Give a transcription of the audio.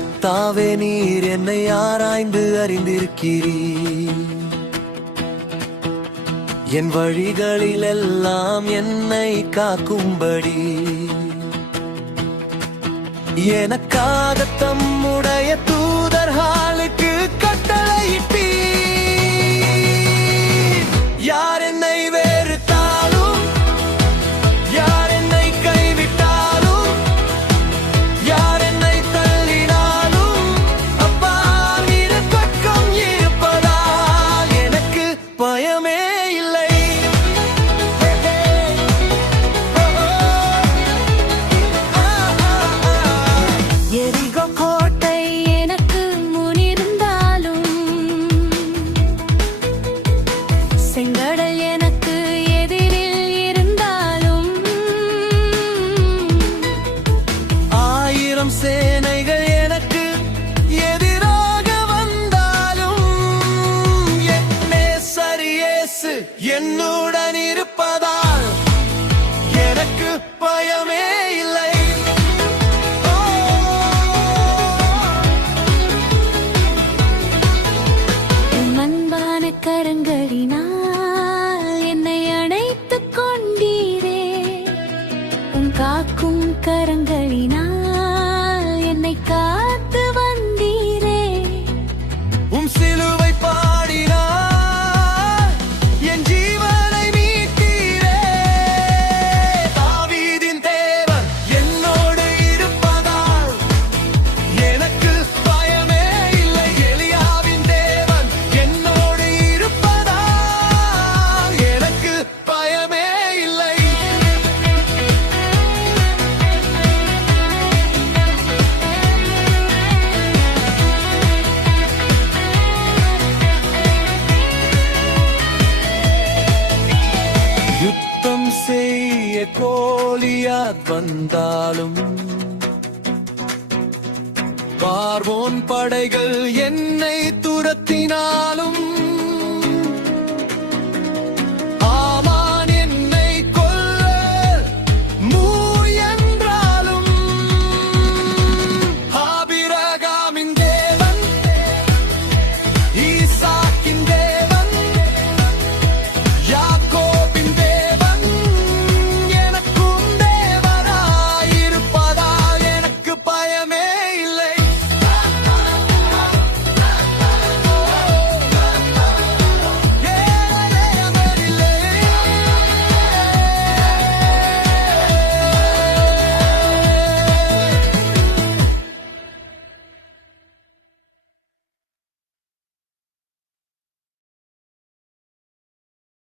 கர்த்தாவே, நீர் என்னை ஆராய்ந்து அறிந்திருக்கிறீர். என் வழிகளிலெல்லாம் என்னை காக்கும்படி எனக்காக தம்முடைய தூதர்களுக்கு கட்டளையிட்டீர். யார் என்னை வெறுத்தாலும், யார் என்னை கைவிட்டாலும், யார் என்னை தள்ளினாலும், அப்பா நீர் பக்கம் இருப்பதால் எனக்கு பயமே இல்லை. எரிகோ கோட்டை எனக்கு முன்னிருந்தாலும், செங்கடல் எனக்கு எதிரில் இருந்தாலும், 1000 சேனைகள் எனக்கு எதிராக வந்தாலும், என் நேசர் இயேசு என்னுடன் இருப்பதால் எனக்கு பயமே இல்லை. உம் அன்பான கரங்களினால் என்னை அணைத்துக் கொண்டீரே. உம் காக்கும் கரங்களினால் என்னை காத்து வந்தீரே. உம் சிலுவை பாடினார் என் ஜீவனை மீட்டீரே. தாவீதின் தேவன் என்னோடு இருப்பதால் எனக்கு பயமே இல்லை. எலியாவின் தேவன் என்னோடு இருப்பதால் எனக்கு பயமே இல்லை. யுத்தம் செய்ய கோலியாத் வந்தாலும், பார்வோன் படைகள் என்னை துரத்தினாலும்,